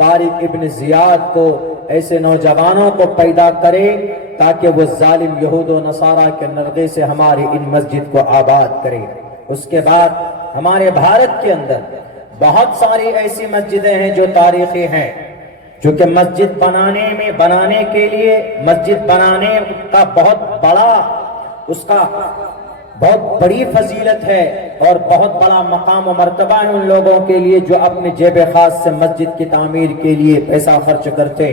طارق ابن زیاد کو، ایسے نوجوانوں کو پیدا کرے تاکہ وہ ظالم یہود و نصارہ کے نردے سے ہماری ان مسجد کو آباد کرے۔ اس کے بعد ہمارے بھارت کے اندر بہت ساری ایسی مسجدیں ہیں جو تاریخی ہیں، چونکہ مسجد بنانے کے لیے مسجد بنانے کا اس کا بہت بڑی فضیلت ہے اور بہت بڑا مقام و مرتبہ ہے ان لوگوں کے لیے جو اپنے جیب خاص سے مسجد کی تعمیر کے لیے پیسہ خرچ کرتے،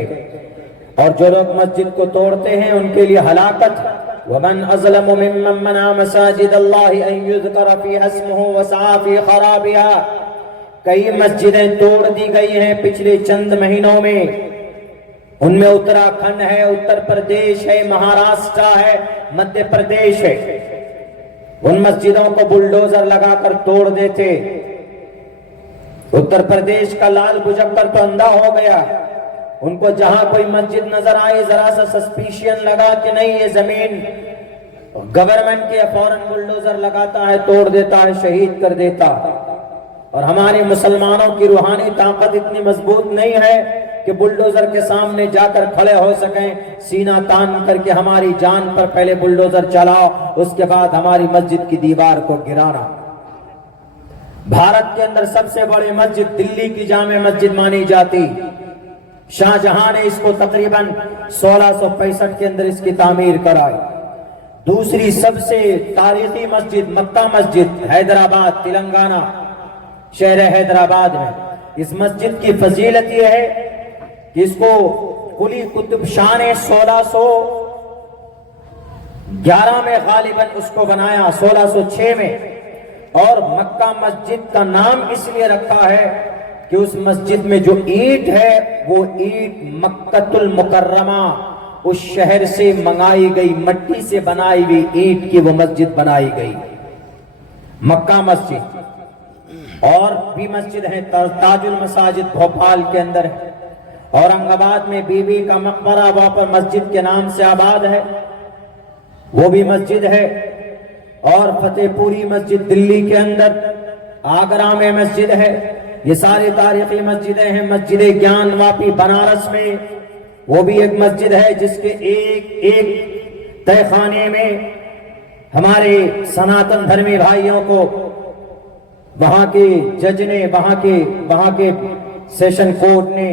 اور جو لوگ مسجد کو توڑتے ہیں ان کے لیے ہلاکت۔ وَمَنْ أَظْلَمُ مِمَّنْ مَنَعَ مَسَاجِدَ اللَّهِ أَنْ يُذْكَرَ فِيهَا اسْمُهُ وَسَعَى فِي خَرَابِهَا۔ کئی مسجدیں توڑ دی گئی ہیں پچھلے چند مہینوں میں، ان میں اتراکھنڈ ہے، اتر پردیش ہے، مہاراشٹر ہے، مدھیہ پردیش ہے۔ ان مسجدوں کو بلڈوزر لگا کر توڑ دیتے۔ اتر پردیش کا لال بجکر تو اندھا ہو گیا، ان کو جہاں کوئی مسجد نظر آئی ذرا سا سسپیشن لگا کہ نہیں یہ زمین گورنمنٹ کے، فوراً بلڈوزر لگاتا ہے، توڑ دیتا ہے، شہید کر دیتا۔ اور ہمارے مسلمانوں کی روحانی طاقت اتنی مضبوط نہیں ہے کہ بلڈوزر کے سامنے جا کر کھڑے ہو سکیں، سینہ تان کر کے ہماری جان پر پہلے بلڈوزر چلاؤ، اس کے بعد ہماری مسجد کی دیوار کو گرانا۔ بھارت کے اندر سب سے بڑی مسجد دلی کی جامع مسجد مانی جاتی، شاہ جہاں نے اس کو تقریباً 1665 کے اندر اس کی تعمیر کرائی۔ دوسری سب سے تاریخی مسجد مکہ مسجد، حیدرآباد، تلنگانہ، شہر حیدرآباد میں۔ اس مسجد کی فضیلت یہ ہے کہ اس کو قلی قطب شاہ نے 1611 میں غالباً اس کو بنایا، 1606 میں، اور مکہ مسجد کا نام اس لیے رکھا ہے کہ اس مسجد میں جو اینٹ ہے وہ اینٹ مکۃ المکرمہ، اس شہر سے منگائی گئی مٹی سے بنائی ہوئی اینٹ کی وہ مسجد بنائی گئی، مکہ مسجد۔ اور بھی مسجد ہے، تاج المساجد بھوپال کے اندر ہے، اورنگ آباد میں بی بی کا مقبرہ وہاں پر مسجد کے نام سے آباد ہے، وہ بھی مسجد ہے، اور فتح پوری مسجد دلی کے اندر، آگرہ میں مسجد ہے۔ یہ ساری تاریخی مسجدیں ہیں۔ مسجد گیان واپی بنارس میں، وہ بھی ایک مسجد ہے جس کے ایک تہہ خانے میں ہمارے سناتن دھرمی بھائیوں کو وہاں کے جج نے، وہاں کے سیشن کورٹ نے،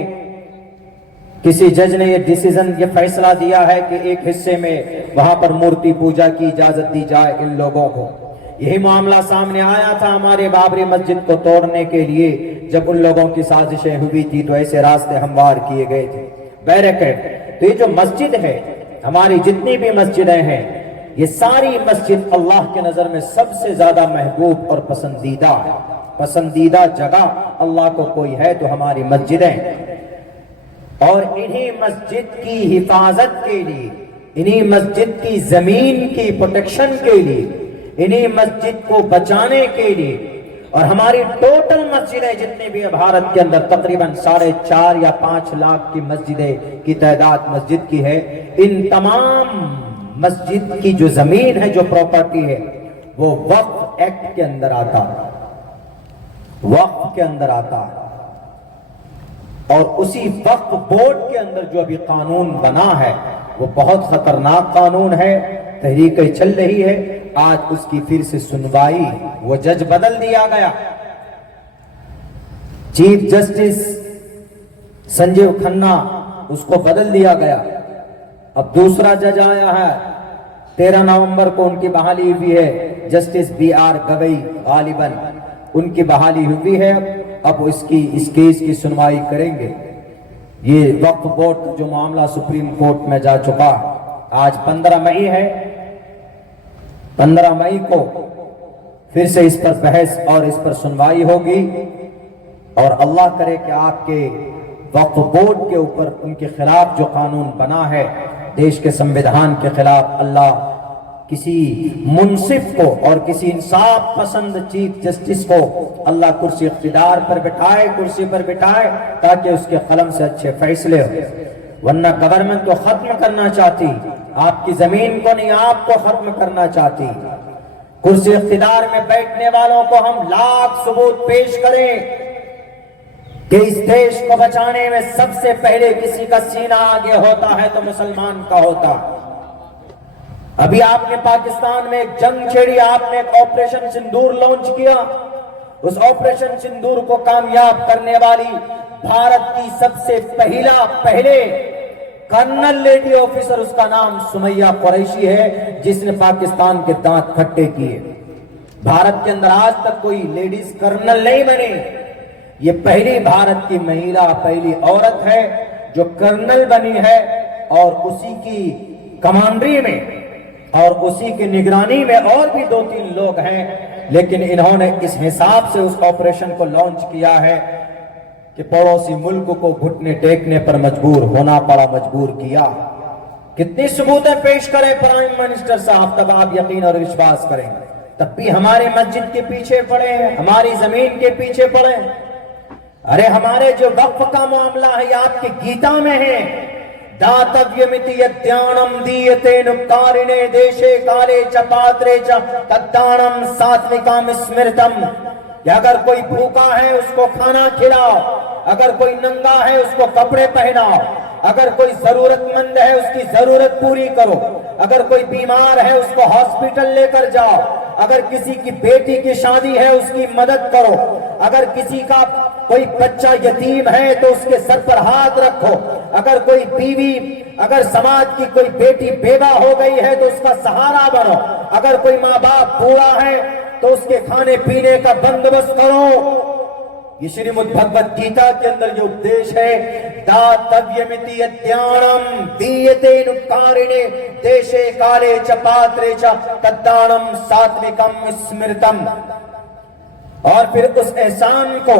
کسی جج نے یہ فیصلہ دیا ہے کہ ایک حصے میں وہاں پر مورتی پوجا کی اجازت دی جائے ان لوگوں کو۔ یہی معاملہ سامنے آیا تھا ہمارے بابری مسجد کو توڑنے کے لیے، جب ان لوگوں کی سازشیں ہوئی تھی تو ایسے راستے ہموار کیے گئے تھے۔ بیرکٹ، تو یہ جو مسجد ہے، ہماری جتنی بھی مسجدیں ہیں، یہ ساری مسجد اللہ کے نظر میں سب سے زیادہ محبوب اور پسندیدہ جگہ اللہ کو کوئی ہے تو ہماری مسجدیں۔ اور انہی مسجد کی حفاظت کے لیے، انہی مسجد کی زمین کی پروٹیکشن کے لیے، انہی مسجد کو بچانے کے لیے، اور ہماری ٹوٹل مسجدیں جتنے بھی بھارت کے اندر تقریباً 4.5 یا 5 لاکھ کی مسجدیں کی تعداد مسجد کی ہے، ان تمام مسجد کی جو زمین ہے، جو پراپرٹی ہے، وہ وقف ایکٹ کے اندر آتا ہے، وقف کے اندر آتا ہے۔ اور اسی وقف بورڈ کے اندر جو ابھی قانون بنا ہے وہ بہت خطرناک قانون ہے، تحریکیں چل رہی ہے، آج اس کی پھر سے سنوائی، وہ جج بدل دیا گیا، چیف جسٹس سنجیو کھنہ، اس کو بدل دیا گیا، اب دوسرا جج آیا ہے، 13 نومبر کو ان کی بحالی ہوئی ہے، جسٹس بی آر گوئی غالباً ان کی بحالی ہوئی ہے، اب اس کیس کی سنوائی کریں گے۔ یہ وقف بورڈ کا جو معاملہ سپریم کورٹ میں جا چکا، آج 15 مئی ہے، 15 مئی کو پھر سے اس پر بحث اور اس پر سنوائی ہوگی، اور اللہ کرے کہ آپ کے وقف بورڈ کے اوپر ان کے خلاف جو قانون بنا ہے، دیش کے سمویدھان کے خلاف، اللہ کسی منصف کو اور کسی انصاف پسند چیف جسٹس کو اللہ کرسی اقتدار پر بٹھائے، کرسی پر بٹھائے، تاکہ اس کے قلم سے اچھے فیصلے ہو۔ ورنہ گورنمنٹ تو ختم کرنا چاہتی، آپ کی زمین کو نہیں، آپ کو ختم کرنا چاہتی۔ کرسی اقتدار میں بیٹھنے والوں کو ہم لاکھ ثبوت پیش کریں کہ اس دیش کو بچانے میں سب سے پہلے کسی کا سینہ آگے ہوتا ہے تو مسلمان کا ہوتا۔ ابھی آپ نے پاکستان میں ایک جنگ چھیڑی، آپ نے ایک آپریشن سندور لانچ کیا۔ اس آپریشن سندور کو کامیاب کرنے والی بھارت کی سب سے پہلے کرنل لیڈی آفیسر، اس کا نام سمیہ قریشی ہے، جس نے پاکستان کے دانت کھٹے کیے۔ بھارت کے اندر آج تک کوئی لیڈیز کرنل نہیں بنی، یہ پہلی بھارت کی مہیلا، پہلی عورت ہے جو کرنل بنی ہے، اور اسی کی کمانڈری میں اور اسی کی نگرانی میں اور بھی 2-3 لوگ ہیں، لیکن انہوں نے اس حساب سے اس آپریشن کو لانچ کیا ہے کہ پڑوسی ملک کو گھٹنے ٹیکنے پر مجبور کیا۔ کتنی ثبوتیں پیش کریں پرائم منسٹر صاحب، تب آپ یقین اور وشواس کریں، تب بھی ہمارے مسجد کے پیچھے پڑے ہیں، ہماری زمین کے پیچھے پڑے ہیں۔ ارے ہمارے جو وقف کا معاملہ ہے یہ آپ کے گیتا میں ہے، داتویمتی یدیانم دیتے نپکارنے دیشے کالے چ پاترے چ تدانم ساتوکام اسمرتم، کہ اگر کوئی بھوکا ہے اس کو کھانا کھلاؤ، اگر کوئی ننگا ہے اس کو کپڑے پہناؤ، اگر کوئی ضرورت مند ہے اس کی ضرورت پوری کرو، اگر کوئی بیمار ہے اس کو ہاسپٹل لے کر جاؤ، اگر کسی کی بیٹی کی شادی ہے اس کی مدد کرو، اگر کسی کا کوئی بچہ یتیم ہے تو اس کے سر پر ہاتھ رکھو، اگر کوئی بیوی، اگر سماج کی کوئی بیٹی بیوہ ہو گئی ہے تو اس کا سہارا بنو، اگر کوئی ماں باپ بوڑھا ہے تو اس کے کھانے پینے کا بندوبست کرو۔ یہ شریمد بھگوت گیتا کے اندر یہ اپدیش ہے، داتویمتی یدیانم دیتے نپکارنے دیشے کالے چ پاترے چ تدانم ساتوکم اسمرتم۔ اور پھر اس احسان کو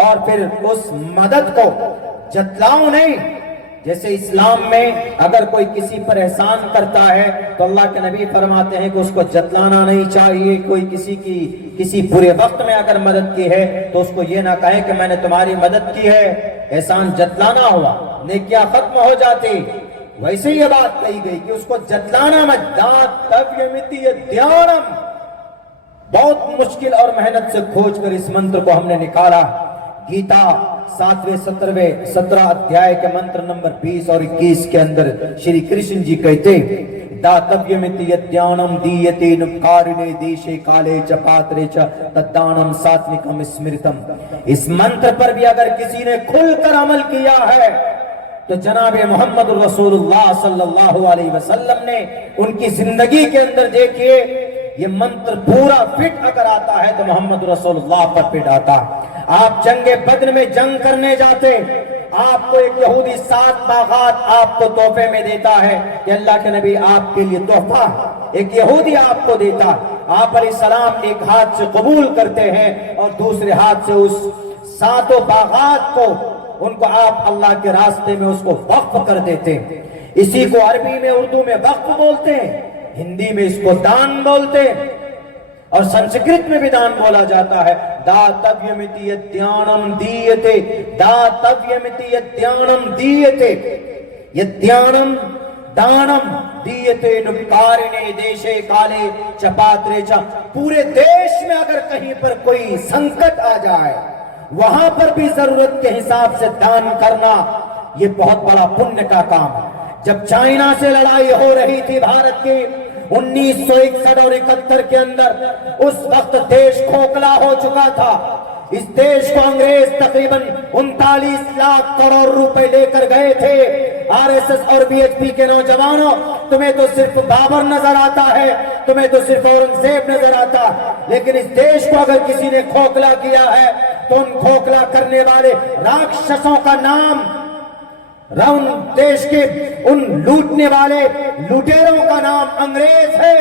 اور پھر اس مدد کو جتلاؤ نہیں۔ جیسے اسلام میں اگر کوئی کسی پر احسان کرتا ہے تو اللہ کے نبی فرماتے ہیں کہ اس کو جتلانا نہیں چاہیے۔ کوئی کسی برے وقت میں اگر مدد کی ہے تو اس کو یہ نہ کہے کہ میں نے تمہاری مدد کی ہے، احسان جتلانا ہوا، نیکیاں ختم ہو جاتی۔ ویسے یہ بات کہی گئی کہ اس کو جتلانا مت، داتویمتی یدیانم۔ بہت مشکل اور محنت سے کھوج کر اس منتر کو ہم نے نکالا۔ گیتا 17 ادھیائے کے منتر نمبر 20 اور 21 کے اندر شری کرشن جی کہتے داتویمتی یدیانم دیتے نپکارنے دیشے کالے چ پاترے چ تدانم ساتوکم اسمرتم۔ اس منتر پر بھی اگر کسی نے کھل کر عمل کیا ہے تو جناب محمد رسول اللہ صلی اللہ علیہ وسلم نے ان کی زندگی کے اندر دیکھیے یہ منتر پورا فٹ اگر آتا ہے تو محمد رسول اللہ پر فٹ آتا۔ آپ جنگ بدر میں جنگ کرنے جاتے، آپ کو ایک یہودی 7 باغات آپ کو تحفے میں دیتا ہے کہ اللہ کے نبی آپ کے لیے تحفہ ایک یہودی آپ کو دیتا۔ آپ علیہ السلام ایک ہاتھ سے قبول کرتے ہیں اور دوسرے ہاتھ سے اس 7 باغات کو ان کو آپ اللہ کے راستے میں اس کو وقف کر دیتے۔ اسی کو عربی میں اردو میں وقف بولتے ہیں، ہندی میں اس کو دان بولتے ہیں، اور سنسکرت میں بھی دان بولا جاتا ہے۔ داتویمتی یدیانم دیتے، داتویمتی یدیانم دیتے، یدیانم دانم دیتے نپکارنے دیشے کالے چ پاترے چ۔ پورے دیش میں اگر کہیں پر کوئی سنکٹ آ جائے وہاں پر بھی ضرورت کے حساب سے دان کرنا یہ بہت بڑا پنیہ کا کام ہے۔ جب چائنا سے لڑائی ہو رہی تھی بھارت کی 1961 اور 71 کے اندر، اس وقت دیش کھوکھلا ہو چکا تھا۔ اس دیش کو انگریز تقریباً 39 لاکھ کروڑ روپے لے کر گئے تھے۔ آر ایس ایس اور بی ایچ پی کے نوجوانوں، تمہیں تو صرف بابر نظر آتا ہے، تمہیں تو صرف اورنگزیب نظر آتا، لیکن اس دیش کو اگر کسی نے کھوکھلا کیا ہے تو ان کھوکھلا کرنے والے راکشسوں کا نام، ان دیش کے ان لوٹنے والے لوٹیروں کا نام انگریز ہے،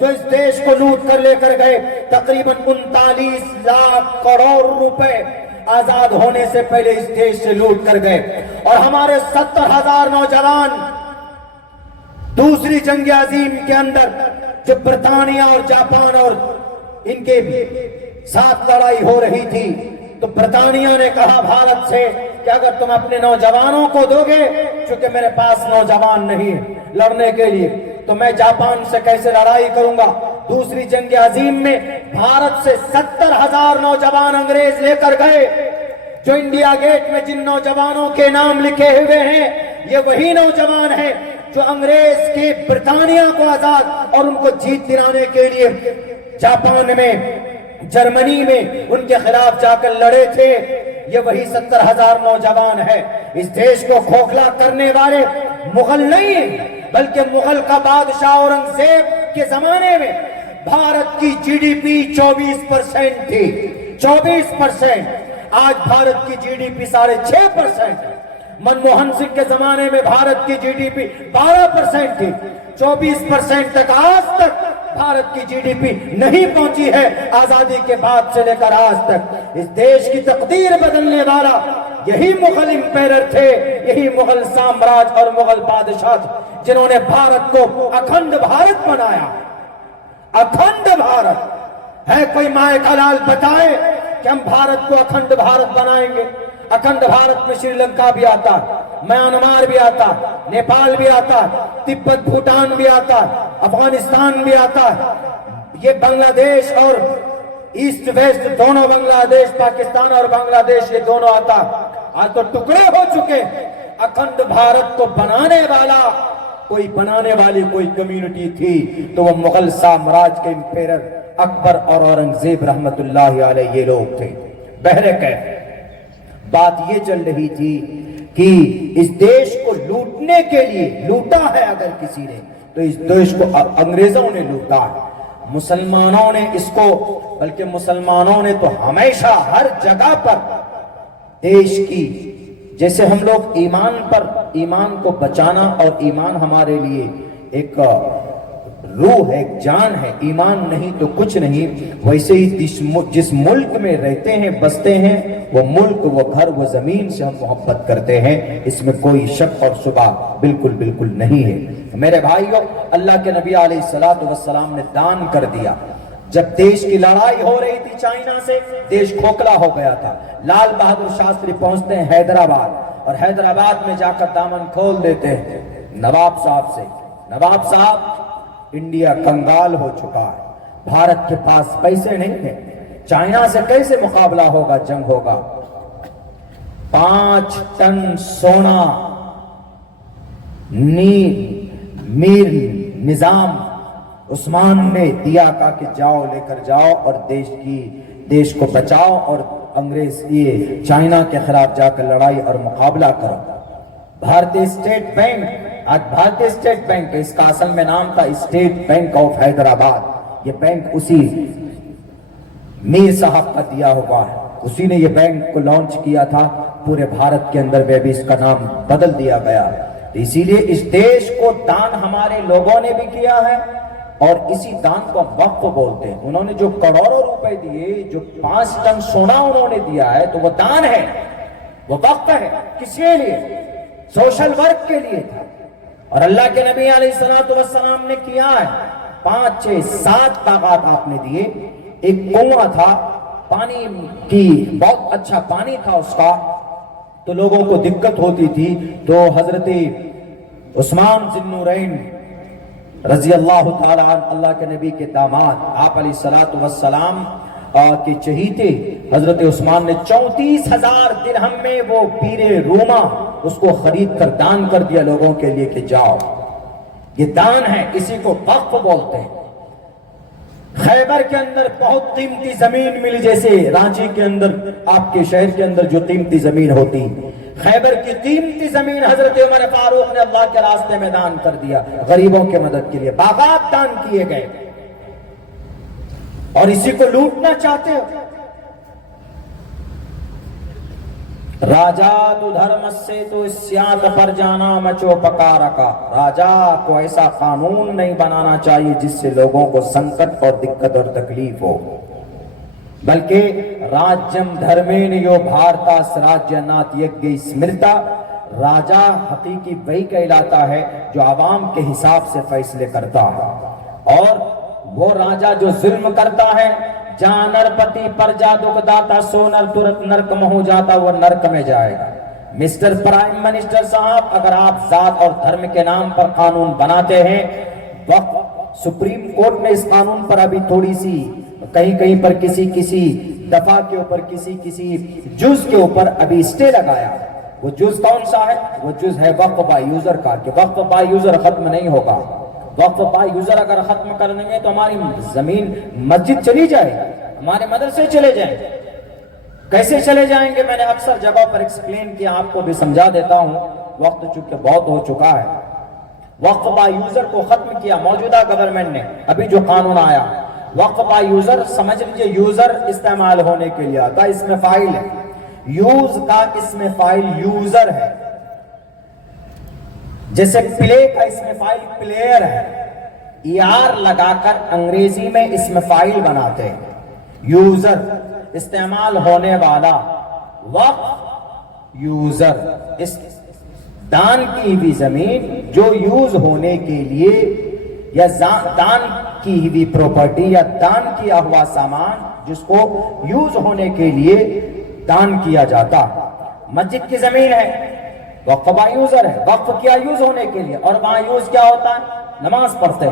جو اس دیش کو لوٹ کر لے کر گئے تقریباً 39 لاکھ کروڑ روپے آزاد ہونے سے پہلے اس دیش سے لوٹ کر گئے۔ اور ہمارے 70,000 نوجوان دوسری جنگ عظیم کے اندر جو برطانیہ اور جاپان اور ان کے ساتھ لڑائی ہو رہی تھی تو برطانیہ نے کہا بھارت سے کہ اگر تم اپنے نوجوانوں کو دو گے، چونکہ میرے پاس نوجوان نہیں ہے لڑنے کے لیے، تو میں جاپان سے کیسے لڑائی کروں گا۔ دوسری جنگ عظیم میں بھارت سے 70,000 نوجوان انگریز لے کر گئے، جو انڈیا گیٹ میں جن نوجوانوں کے نام لکھے ہوئے ہیں یہ وہی نوجوان ہیں جو انگریز کے برطانیہ کو آزاد اور ان کو جیت دلانے کے لیے جاپان میں جرمنی میں ان کے خلاف جا کر لڑے تھے. یہ وہی 70,000 نوجوان ہے. اس دیش کو کھوکھلا کرنے والے مغل نہیں ہیں بلکہ مغل کا بادشاہ اورنگزیب کے زمانے میں بھارت کی جی ڈی پی 24% تھی. 24%. آج بھارت کی جی ڈی پی 6.5% ہے. منموہن سنگھ کے زمانے میں بھارت کی جی ڈی پی 12% تھی. 24% تک آج تک بھارت کی جی ڈی پی نہیں پہنچی ہے آزادی کے بعد سے لے کر آج تک. اس دیش کی تقدیر بدلنے والا یہی مغل امپیرر تھے, یہی مغل سامراج اور مغل بادشاہ تھے جنہوں نے بھارت کو اکھنڈ بھارت بنایا. اکھنڈ بھارت ہے. کوئی مائے کا لال بتائے کہ ہم بھارت کو اکھنڈ بھارت بنائیں گے. اکھنڈ بھارت میں شری لنکا بھی آتا, میانمار بھی آتا, نیپال بھی آتا, تبت بھوٹان بھی آتا, افغانستان بھی آتا, یہ بنگلہ دیش اور ایسٹ ویسٹ دونوں, بنگلہ دیش پاکستان اور بنگلہ دیش یہ دونوں آتا. آج تو ٹکڑے ہو چکے. اکھنڈ بھارت کو بنانے والی کوئی کمیونٹی تھی تو وہ مغل سامراج کے امپیرر اکبر اور اورنگزیب رحمت اللہ علیہ یہ لوگ تھے. بہرکیف بات یہ چل رہی تھی کہ اس دیش کو لوٹنے کے لیے لوٹا ہے اگر کسی نے تو اس دیش کو انگریزوں نے لوٹا ہے. مسلمانوں نے اس کو, بلکہ مسلمانوں نے تو ہمیشہ ہر جگہ پر دیش کی, جیسے ہم لوگ ایمان کو بچانا, اور ایمان ہمارے لیے ایک روح ہے, ایک جان ہے, ایمان نہیں تو کچھ نہیں, ویسے ہی جس ملک میں رہتے ہیں بستے ہیں وہ ملک, وہ گھر, وہ زمین سے ہم محبت کرتے ہیں. اس میں کوئی شک اور شبہ بالکل نہیں ہے. میرے بھائیوں, اللہ کے نبی علیہ الصلوۃ والسلام نے دان کر دیا. جب دیش کی لڑائی ہو رہی تھی چائنا سے, دیش کھوکھلا ہو گیا تھا. لال بہادر شاستری پہنچتے ہیں حیدرآباد, اور حیدرآباد میں جا کر دامن کھول دیتے ہیں نواب صاحب سے. نواب صاحب, انڈیا کنگال ہو چکا ہے, بھارت کے پاس پیسے نہیں ہیں, چائنا سے کیسے مقابلہ ہوگا, جنگ ہوگا. 5 ٹن سونا میر نظام عثمان نے دیا کہ جاؤ لے کر جاؤ اور دیش کو بچاؤ اور انگریز یہ چائنا کے خلاف جا کر لڑائی اور مقابلہ کرو. بھارتی اسٹیٹ بینک, آج بھارتی اسٹیٹ بینک, اس کا اصل میں نام تھا اسٹیٹ بینک آف حیدرآباد. یہ بینک اسی میر صاحب کا دیا ہوا ہے, اسی نے یہ بینک کو لانچ کیا تھا. پورے بھارت کے اندر بھی اس کا نام بدل دیا گیا. اسی لیے اس دیش کو دان ہمارے لوگوں نے بھی کیا ہے, اور اسی دان کو وقف بولتے ہیں. انہوں نے جو کروڑوں روپے دیے, جو 5 ٹن سونا انہوں نے دیا ہے, تو وہ دان ہے, وہ وقف ہے. کس کے لیے؟ سوشل ورک کے لیے تھا. اور اللہ کے نبی علیہ الصلوۃ والسلام نے کیا ہے, 5 6 7 باغات آپ نے دیے. ایک کنواں تھا, پانی کی بہت اچھا پانی تھا اس کا, تو لوگوں کو دقت ہوتی تھی, تو حضرت عثمان ذی النورین رضی اللہ تعالیٰ عنہ, اللہ کے نبی کے داماد, آپ علیہ الصلوۃ والسلام کے چہیتے حضرت عثمان نے 34,000 درہم میں وہ پیرے روما اس کو خرید کر دان کر دیا لوگوں کے لیے کہ جاؤ, یہ دان ہے, اسی کو وقف بولتے ہیں. خیبر کے اندر بہت قیمتی زمین ملی, جیسے رانچی کے اندر, آپ کے شہر کے اندر جو قیمتی زمین ہوتی, خیبر کی قیمتی زمین حضرت عمر فاروق نے اللہ کے راستے میں دان کر دیا, غریبوں کے مدد کے لیے باغات دان کیے گئے. اور اسی کو لوٹنا چاہتے ہو. راجا تو دھرم سے تو سیات پر جانا مچو پکارا کا. راجا کو ایسا قانون نہیں بنانا چاہیے جس سے لوگوں کو سنکٹ اور دقت اور تکلیف ہو, بلکہ راجم دھرمین یو بھارتا سراجیہ نات یگی اسمرتا. راجا حقیقی وہی کہلاتا ہے جو عوام کے حساب سے فیصلے کرتا ہے, اور وہ راجا جو ظلم کرتا ہے, جہاں نرپتی پرجا دکھ داتا سو نر ترت نرک میں ہو جاتا, وہ نرک میں جائے گا. مسٹر پرائم منسٹر صاحب, اگر آپ ذات اور دھرم کے نام پر قانون بناتے ہیں, وقت سپریم کورٹ نے اس قانون پر ابھی تھوڑی سی کہیں پر کسی دفعہ کے اوپر کسی جز کے اوپر ابھی اسٹے لگایا. وہ جز کون سا ہے؟ وہ جز ہے وقف با یوزر کا، کہ وقف با یوزر ختم نہیں ہوگا. وقف با یوزر اگر ختم کرنے میں تو ہماری زمین مسجد چلی جائے، ہمارے مدرسے چلے جائیں. کیسے چلے جائیں گے؟ میں نے اکثر جگہوں پر ایکسپلین کیا، آپ کو بھی سمجھا دیتا ہوں، وقت چونکہ بہت ہو چکا ہے. وقف با یوزر کو ختم کیا موجودہ گورنمنٹ نے. ابھی جو قانون آیا وقف با یوزر، سمجھ لیجئے یوزر استعمال ہونے کے لیے آتا، اس میں فائل ہے. یوز کا اس میں فائل یوزر ہے، جیسے پلے کا اس میں فائل پلیئر ہے. ER لگا کر انگریزی میں اس میں فائل بناتے ہیں. یوزر استعمال ہونے والا، وقف یوزر، اس دان کی ہوئی زمین جو یوز ہونے کے لیے، یا دان کی ہوئی پراپرٹی یا دان کیا ہوا سامان جس کو یوز ہونے کے لیے دان کیا جاتا. مسجد کی زمین ہے، وقف با یوزر ہے. وقف کیا یوز ہونے کے لیے، اور وہاں یوز کیا ہوتا ہے؟ نماز پڑھتے.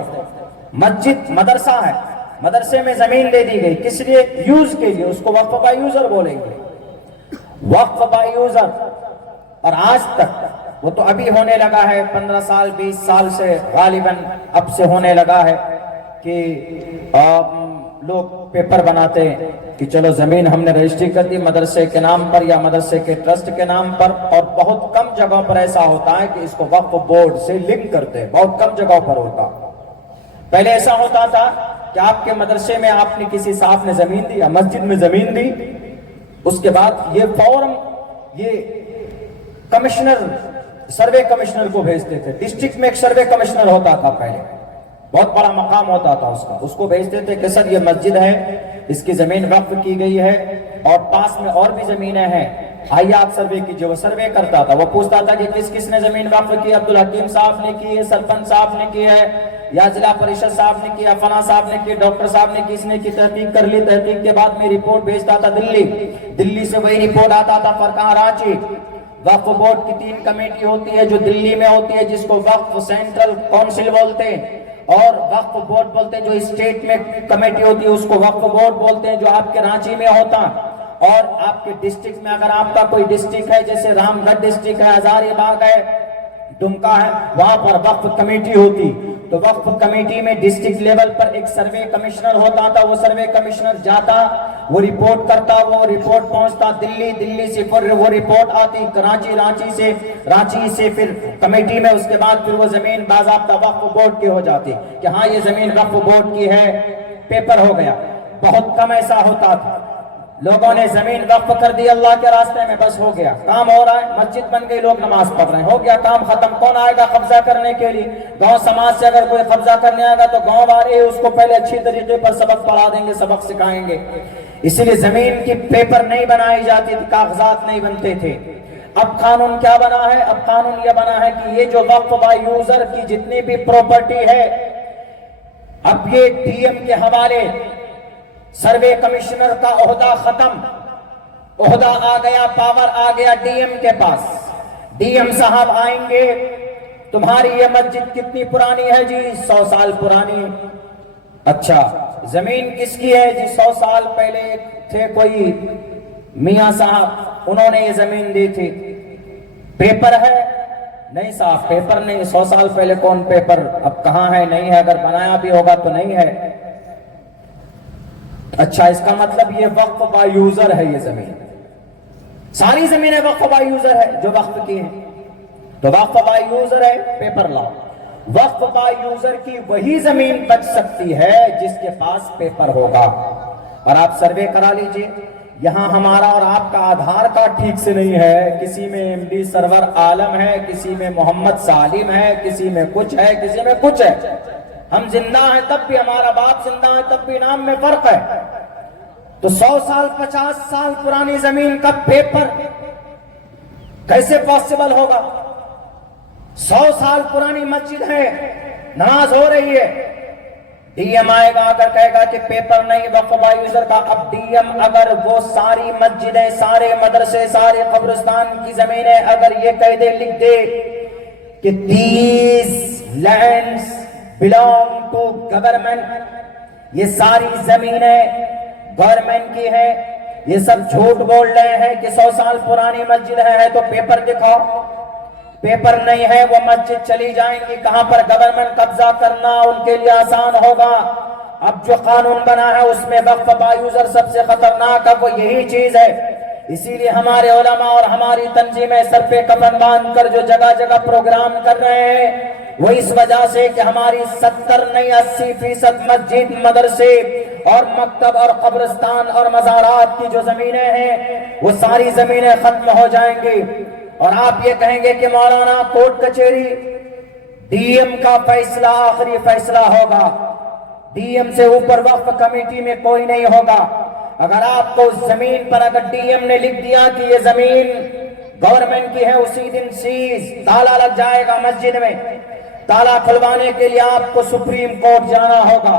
مسجد مدرسہ ہے، مدرسے میں زمین دے دی گئی کس لیے؟ یوز کے لیے، اس کو وقف با یوزر بولیں گے. وقف با یوزر. اور آج تک وہ تو ابھی ہونے لگا ہے 15 سال 20 سال سے غالباً اب سے ہونے لگا ہے کہ لوگ پیپر بناتے ہیں کہ چلو زمین ہم نے رجسٹری کر دی مدرسے کے نام پر یا مدرسے کے ٹرسٹ کے نام پر. اور بہت کم جگہوں پر ایسا ہوتا ہے کہ اس کو وقف بورڈ سے لنک کرتے ہیں، بہت کم جگہوں پر ہوتا. پہلے ایسا ہوتا تھا کہ آپ کے مدرسے میں آپ نے کسی صاحب نے زمین دی یا مسجد میں زمین دی، اس کے بعد یہ فورم یہ کمشنر، سروے کمشنر کو بھیجتے تھے. ڈسٹرکٹ میں ایک سروے کمشنر ہوتا تھا پہلے، بہت بڑا مقام ہوتا تھا اس کا. اس کو بھیجتے تھے کہ سر یہ مسجد ہے، اس کی زمین وقف کی گئی ہے اور پاس میں اور بھی زمینیں ہیں، آئیے آپ سروے کیجئے. وہ سروے کرتا تھا، وہ پوچھتا تھا کہ کس کس نے زمین وقف کی؟ عبدالحکیم صاحب نے کی ہے، سرپنچ صاحب نے کی ہے، یا ضلع پریشد صاحب نے کیا، فلاں صاحب نے کی، ڈاکٹر صاحب نے کی. اس نے کی تحقیق کر لی، تحقیق کے بعد میں رپورٹ بھیجتا تھا دلی. دلی سے وہی رپورٹ آتا تھا فرقہ رانچی. وقف بورڈ کی 3 کمیٹی ہوتی ہے جو دلی میں ہوتی ہے، جس کو وقف سینٹرل کونسل بولتے ہیں، اور وقف بورڈ بولتے ہیں جو اسٹیٹ میں کمیٹی ہوتی ہے اس کو وقف بورڈ بولتے ہیں، جو آپ کے رانچی میں ہوتا. اور آپ کے ڈسٹرکٹ میں اگر آپ کا کوئی ڈسٹرکٹ ہے جیسے رام گڑھ ڈسٹرکٹ ہے، ہزاری باغ ہے، ڈمکا ہے، وہاں پر وقف کمیٹی ہوتی. تو وقف کمیٹی میں ڈسٹرکٹ لیول پر ایک سروے کمشنر ہوتا تھا. وہ سروے کمشنر جاتا، وہ رپورٹ کرتا، وہ رپورٹ پہنچتا دلی، دلی سے پھر وہ رپورٹ آتی کراچی، رانچی سے پھر کمیٹی میں. اس کے بعد پھر وہ زمین باضابطہ وقف بورڈ کی ہو جاتی کہ ہاں یہ زمین وقف بورڈ کی ہے، پیپر ہو گیا. بہت کم ایسا ہوتا تھا. لوگوں نے زمین وقف کر دی اللہ کے راستے میں، بس ہو گیا، کام ہو رہا ہے، مسجد بن گئی، لوگ نماز پڑھ رہے ہیں، ہو گیا کام ختم. کون آئے گا قبضہ کرنے کے لیے؟ گاؤں سماج سے اگر کوئی قبضہ کرنے آئے گا تو گاؤں والے اس کو پہلے اچھی طریقے پر سبق پڑھا دیں گے، سبق سکھائیں گے. اسی لیے زمین کی پیپر نہیں بنائی جاتی تھی، کاغذات نہیں بنتے تھے. اب قانون کیا بنا ہے؟ اب قانون یہ بنا ہے کہ یہ جو وقف با یوزر کی جتنی بھی پراپرٹی ہے، اب یہ ڈی ایم کے حوالے. سروے کمشنر کا عہدہ ختم، عہدہ آ گیا، پاور آ گیا ڈی ایم کے پاس. ڈی ایم صاحب آئیں گے، تمہاری یہ مسجد کتنی پرانی ہے جی؟ 100 سال پرانی. اچھا زمین کس کی ہے جی؟ 100 سال پہلے تھے کوئی میاں صاحب، انہوں نے یہ زمین دی تھی. پیپر ہے؟ نہیں صاحب پیپر نہیں. 100 سال پہلے کون پیپر؟ اب کہاں ہے؟ نہیں ہے. اگر بنایا بھی ہوگا تو نہیں ہے. اچھا اس کا مطلب یہ وقف با یوزر ہے، یہ زمین ساری زمینیں وقف با یوزر ہے جو وقف کی ہیں. تو وقف با یوزر ہے، پیپر لاؤ. وقف با یوزر کی وہی زمین بچ سکتی ہے جس کے پاس پیپر ہوگا. اور آپ سروے کرا لیجئے، یہاں ہمارا اور آپ کا آدھار کارڈ ٹھیک سے نہیں ہے، کسی میں ایم ڈی سرور عالم ہے، کسی میں محمد سالم ہے، کسی میں کچھ ہے، کسی میں کچھ ہے. ہم زندہ ہیں تب بھی، ہمارا باپ زندہ ہے تب بھی، نام میں فرق ہے. تو 100 سال 50 سال پرانی زمین کا پیپر کیسے پاسبل ہوگا؟ 100 سال پرانی مسجد ہے، نماز ہو رہی ہے، ڈی ایم آئے گا اگر کہے گا کہ پیپر نہیں وقف با یوزر کا. اب ڈی ایم اگر وہ ساری مسجدیں، سارے مدرسے، سارے قبرستان کی زمینیں اگر یہ کہہ دے، لکھ دے کہ these lands belong to government، یہ ساری زمینیں گورنمنٹ کی ہے، یہ سب جھوٹ بول رہے ہیں کہ 100 سال پرانی مسجد ہے تو پیپر دکھاؤ. پیپر نہیں ہے وہ مسجد چلی جائیں گی. کہاں پر گورنمنٹ قبضہ کرنا ان کے لیے آسان ہوگا. اب جو قانون بنا ہے اس میں وقف بایوزر سب سے خطرناک اب وہ یہی چیز ہے. اسی لیے ہمارے علماء اور ہماری تنظیمیں سر پہ کفن باندھ کر جو جگہ جگہ پروگرام کر رہے ہیں وہ اس وجہ سے کہ ہماری 70 نہیں 80% مسجد مدرسے اور مکتب اور قبرستان اور مزارات کی جو زمینیں ہیں وہ ساری زمینیں ختم ہو جائیں گی. اور آپ یہ کہیں گے کہ مولانا کورٹ کچہری ڈی ایم کا فیصلہ آخری فیصلہ ہوگا. ڈی ایم سے اوپر وقف کمیٹی میں کوئی نہیں ہوگا. اگر آپ کو اس زمین پر اگر ڈی ایم نے لکھ دیا کہ یہ زمین گورنمنٹ کی ہے اسی دن سیز تالا لگ جائے گا مسجد میں. تالا کھلوانے کے لیے آپ کو سپریم کورٹ جانا ہوگا.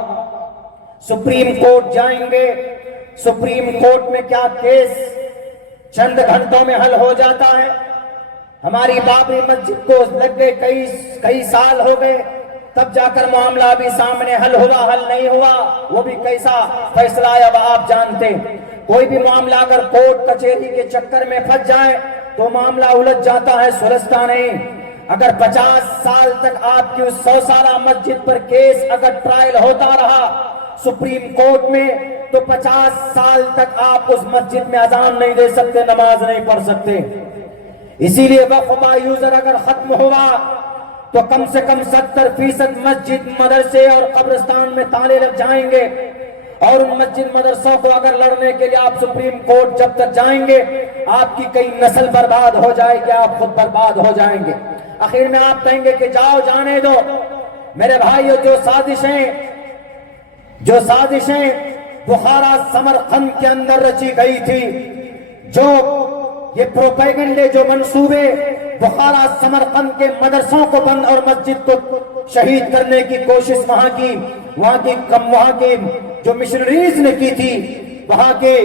سپریم کورٹ جائیں گے. سپریم کورٹ میں کیا کیس چند گھنٹوں میں حل ہو جاتا ہے. ہماری بابری مسجد کو لگ گئے کئی سال ہو گئے تب جا کر معاملہ بھی سامنے حل ہوا. حل نہیں ہوا وہ بھی کیسا فیصلہ آیا وہ آپ جانتے. کوئی بھی معاملہ اگر کورٹ کچہری کے چکر میں پھنس جائے تو معاملہ الجھ جاتا ہے سلجھتا نہیں. اگر 50 سال تک آپ کی اس 100 سالہ مسجد پر کیس اگر ٹرائل ہوتا رہا سپریم کورٹ میں تو 50 سال تک آپ اس مسجد میں اذان نہیں دے سکتے, نماز نہیں پڑھ سکتے. اسی لیے وقف بایوزر اگر ختم ہوا تو کم سے کم 70% مسجد مدرسے اور قبرستان میں تالے لگ جائیں گے. اور ان مسجد مدرسوں کو اگر لڑنے کے لیے آپ سپریم کورٹ جب تک جائیں گے آپ کی کئی نسل برباد ہو جائے گی, آپ خود برباد ہو جائیں گے. آخر میں آپ کہیں گے کہ جاؤ جانے دو. میرے بھائیو جو سازشیں بخارا سمرقند کے اندر رچی گئی تھی, جو یہ پروپیگنڈے جو منصوبے بخارا سمرقند کے مدرسوں کو بند اور مسجد کو شہید کرنے کی کوشش وہاں کی جو مشنریز نے کی تھی, وہاں کے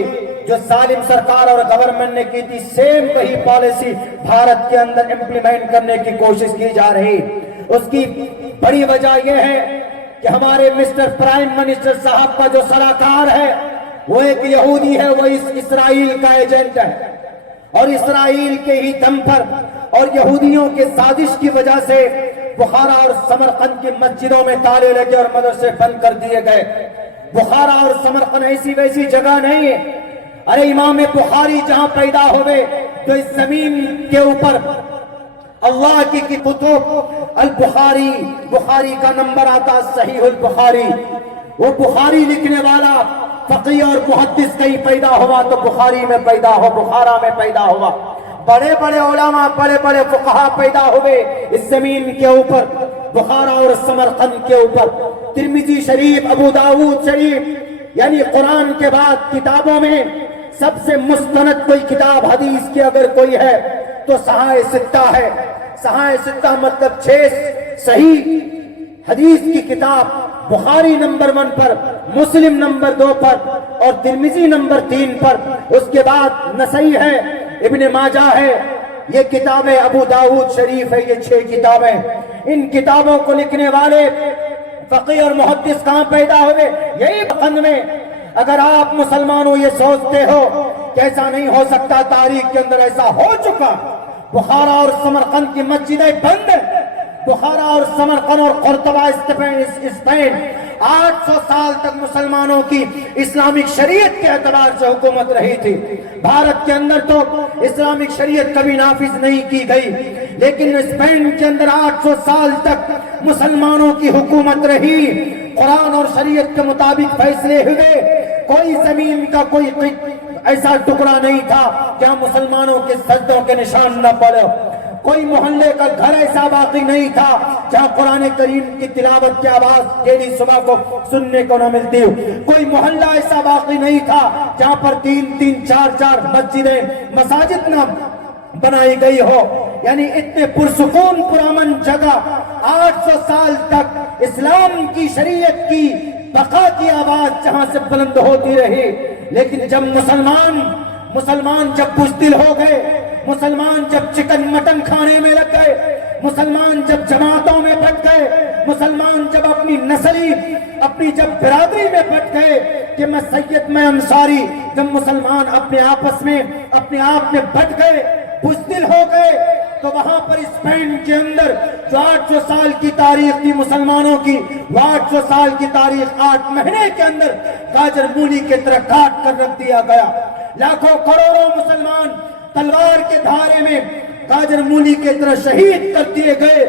جو سالم سرکار اور گورنمنٹ نے کی تھی, سیم وہی پالیسی بھارت کے اندر امپلیمنٹ کرنے کی کوشش کی جا رہی. اس کی بڑی وجہ یہ ہے کہ ہمارے مسٹر پرائم منسٹر صاحب کا جو سلاکار ہے وہ ایک یہودی ہے, وہ اسرائیل کا ایجنٹ ہے. اور اسرائیل کے ہی دم پر اور یہودیوں کے سازش کی وجہ سے بخارا اور سمرقند کی مسجدوں میں تالے لگے اور مدرسے بند کر دیے گئے. بخارا اور سمرقند ایسی ویسی جگہ نہیں ہے. ارے امام بخاری جہاں پیدا ہوئے تو اس زمین کے اوپر اللہ کی کتب البخاری, بخاری کا نمبر آتا صحیح البخاری. وہ بخاری لکھنے والا فقیہ اور محدث کہیں پیدا ہوا تو بخاری میں پیدا ہو, بخارا میں پیدا ہوا. بڑے بڑے علماء بڑے بڑے فقہا پیدا ہوئے اس زمین کے اوپر, بخارا اور سمرقند کے اوپر. ترمذی شریف, ابو داؤد شریف, یعنی قرآن کے بعد کتابوں میں سب سے مستند کوئی کتاب حدیث کی اگر کوئی ہے تو صحاح ستہ ہے. صحاح ستہ مطلب 6 صحیح حدیث کی کتاب. بخاری نمبر 1 پر, مسلم نمبر 2 پر اور ترمذی نمبر 3 پر. اس کے بعد نسائی ہے, ابن ماجہ ہے, یہ کتابیں ابو داؤد شریف ہے. یہ 6 کتابیں. ان کتابوں کو لکھنے والے فقیہ اور محدث کہاں پیدا ہوئے؟ یہی بخند میں. اگر آپ مسلمانوں یہ سوچتے ہو کہ ایسا نہیں ہو سکتا, تاریخ کے اندر ایسا ہو چکا. بخارا اور سمرقند کی مسجدیں بند. بخارا اور سمرقند اور قرطبہ اسپین 800 سال تک مسلمانوں کی اسلامک شریعت کے اعتبار سے حکومت رہی تھی. بھارت کے اندر تو اسلامک شریعت کبھی نافذ نہیں کی گئی, لیکن اسپین کے اندر 800 سال تک مسلمانوں کی حکومت رہی. قرآن اور شریعت کے مطابق فیصلے ہوئے. کوئی زمین کا کوئی ایسا ٹکڑا نہیں تھا جہاں مسلمانوں کے سجدوں کے نشان نہ پڑے. کوئی محلے کا گھر ایسا باقی نہیں تھا جہاں قرآن کریم کی تلاوت کی آواز ڈیلی صبح کو سننے کو نہ ملتی ہو. کوئی محلہ ایسا باقی نہیں تھا جہاں پر 3-3, 4-4 مسجدیں, مساجد نہ بنائی گئی ہو. یعنی اتنے پرسکون پرامن جگہ 800 سال تک اسلام کی شریعت کی بقا کی آواز جہاں سے بلند ہوتی رہی. لیکن جب مسلمان جب بزدل ہو گئے, مسلمان جب چکن مٹن کھانے میں لگ گئے, مسلمان جب جماعتوں میں بٹ گئے, مسلمان جب اپنی نسلی اپنی جب برادری میں بٹ گئے کہ میں سید میں انصاری، جب مسلمان اپنے آپس میں اپنے آپ میں بٹ گئے، بزدل ہو گئے، تو وہاں پر اسپین کے اندر جو 800 سال کی تاریخ تھی مسلمانوں کی، وہ 800 سال کی تاریخ 8 مہینے کے اندر گاجر مولی کی طرح کاٹ کر رکھ دیا گیا۔ لاکھوں کروڑوں مسلمان تلوار کے دھارے میں گاجر مولی کی طرح شہید کر دیے گئے۔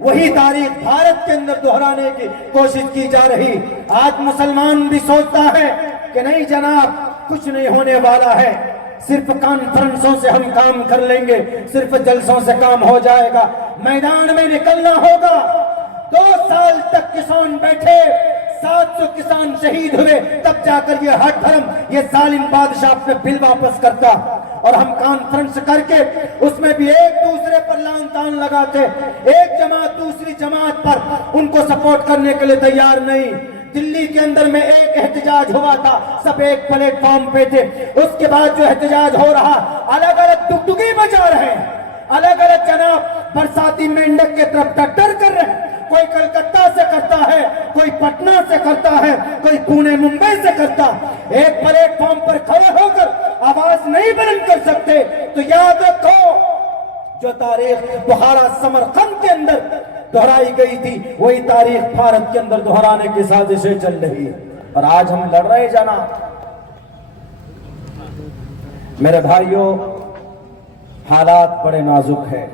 وہی تاریخ بھارت کے اندر دہرانے کی کوشش کی جا رہی۔ آج مسلمان بھی سوچتا ہے کہ نہیں جناب، کچھ نہیں ہونے والا ہے، صرف کانفرنسوں سے ہم کام کر لیں گے، صرف جلسوں سے کام ہو جائے گا، میدان میں نکلنا ہوگا۔ 2 سال تک کسان بیٹھے، 700 کسان شہید ہوئے، تب جا کر یہ ہر دھرم، یہ ظالم بادشاہ اپنے بل واپس کرتا، اور ہم کانفرنس کر کے اس میں بھی ایک دوسرے پر لان تان لگاتے، ایک جماعت دوسری جماعت پر ان کو سپورٹ کرنے کے لیے تیار نہیں۔ دلی کے اندر میں ایک احتجاج ہوا تھا، سب ایک پلیٹ فارم پہ تھے، اس کے بعد جو احتجاج ہو رہا، الگ الگ ڈگڈگی بجا رہے ہیں، الگ الگ جناب برساتی مینڈک کے طرف ٹکر کر رہے ہیں۔ کوئی کلکتہ سے کرتا ہے، کوئی پٹنہ سے کرتا ہے، کوئی پونے ممبئی سے کرتا۔ ایک پلیٹ فارم پر کھڑے ہو کر آواز نہیں بلند کر سکتے، تو یاد رکھو جو تاریخ بخارا سمرقند کے اندر دہرائی گئی تھی، وہی تاریخ بھارت کے اندر دہرانے کی سازشیں چل رہی ہے، اور آج ہم لڑ رہے جناب۔ میرے بھائیوں، حالات بڑے نازک ہیں،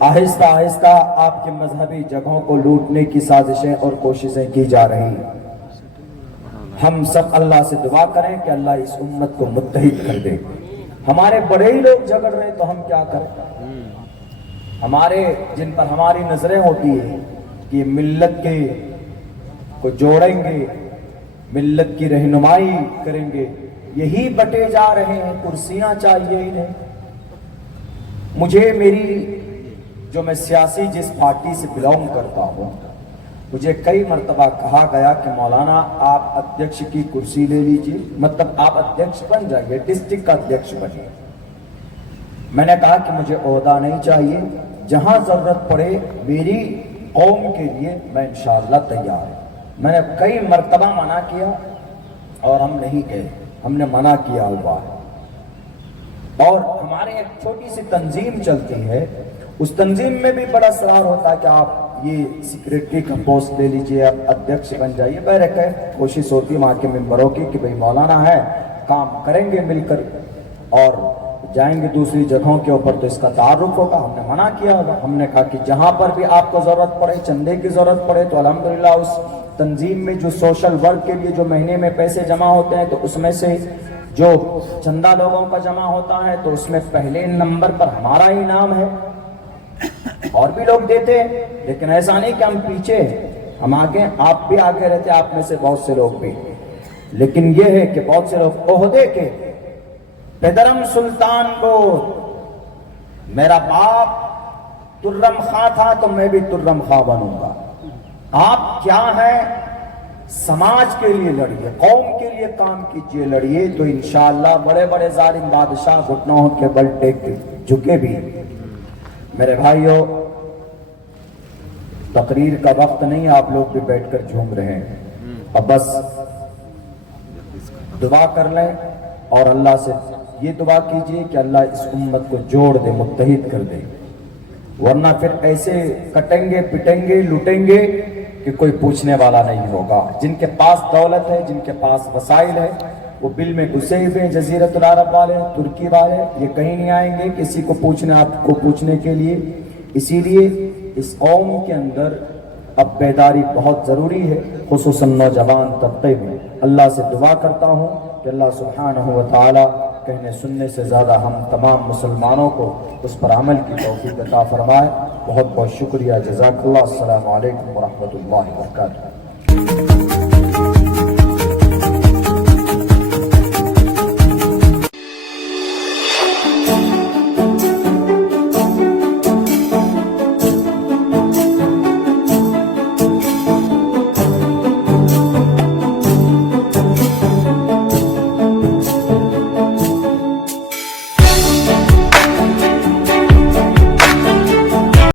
آہستہ آہستہ آپ کے مذہبی جگہوں کو لوٹنے کی سازشیں اور کوششیں کی جا رہی ہیں۔ ہم سب اللہ سے دعا کریں کہ اللہ اس امت کو متحد کر دے۔ ہمارے بڑے ہی لوگ جھگڑ رہے ہیں تو ہم کیا کریں؟ ہمارے جن پر ہماری نظریں ہوتی ہیں کہ یہ ملت کے کو جوڑیں گے، ملت کی رہنمائی کریں گے، یہی بٹے جا رہے ہیں، کرسیاں چاہیے انہیں۔ مجھے میری جو میں سیاسی جس پارٹی سے بلونگ کرتا ہوں، مجھے کئی مرتبہ کہا گیا کہ مولانا آپ ادھیکش کی کرسی لے لیجئے، مطلب آپ ادھیکش بن جائیے، ڈسٹرکٹ کا ادھیکش بنیے۔ میں نے کہا کہ مجھے عہدہ نہیں چاہیے، جہاں ضرورت پڑے میری قوم کے لیے میں انشاءاللہ تیار ہوں۔ میں نے کئی مرتبہ منع کیا اور ہم نہیں گئے، ہم نے منع کیا ہوا ہے۔ اور ہمارے ایک چھوٹی سی تنظیم چلتی ہے، اس تنظیم میں بھی بڑا اصرار ہوتا ہے کہ آپ یہ سیکریٹری کا پوسٹ لے لیجئے، آپ ادھیکش بن جائیے۔ بہرکہ کوشش ہوتی ہے وہاں کے ممبروں کی کہ بھئی مولانا ہے، کام کریں گے مل کر اور جائیں گے دوسری جگہوں کے اوپر تو اس کا تعارف ہوگا۔ ہم نے منع کیا ہوگا، ہم نے کہا کہ جہاں پر بھی آپ کو ضرورت پڑے، چندے کی ضرورت پڑے، تو الحمدللہ اس تنظیم میں جو سوشل ورک کے لیے جو مہینے میں پیسے جمع ہوتے ہیں، تو اس میں سے جو چندہ لوگوں کا جمع ہوتا ہے تو اس میں پہلے نمبر پر ہمارا ہی نام ہے۔ اور بھی لوگ دیتے ہیں، لیکن ایسا نہیں کہ ہم پیچھے ہیں، ہم آگے، آپ بھی آگے رہتے، آپ میں سے بہت سے لوگ بھی۔ لیکن یہ ہے کہ بہت سے لوگ عہدے کے، پدرم سلطان کو میرا باپ ترم خاں تھا تو میں بھی ترم خاں بنوں گا۔ آپ کیا ہیں؟ سماج کے لیے لڑیے، قوم کے لیے کام کیجئے، لڑیے، تو انشاءاللہ بڑے بڑے ظالم بادشاہ گھٹنوں کے بل ٹیک جھکے بھی۔ میرے بھائیوں، تقریر کا وقت نہیں، آپ لوگ بھی بیٹھ کر جھوم رہے ہیں، اب بس دعا کر لیں اور اللہ سے یہ دعا کیجئے کہ اللہ اس امت کو جوڑ دے، متحد کر دے، ورنہ پھر ایسے کٹیں گے، پٹیں گے، لوٹیں گے کہ کوئی پوچھنے والا نہیں ہوگا۔ جن کے پاس دولت ہے، جن کے پاس وسائل ہے، وہ بل میں گھسے ہوئے، جزیرۃ العرب والے، ترکی والے، یہ کہیں نہیں آئیں گے کسی کو پوچھنے، آپ کو پوچھنے کے لیے۔ اسی لیے اس قوم کے اندر اب بیداری بہت ضروری ہے، خصوصاً نوجوان طبقے میں۔ اللہ سے دعا کرتا ہوں کہ اللہ سبحانہ و تعالی کہنے سننے سے زیادہ ہم تمام مسلمانوں کو اس پر عمل کی توفیق عطا فرمائے۔ بہت بہت شکریہ، جزاک اللہ۔ السلام علیکم ورحمۃ اللہ وبرکاتہ۔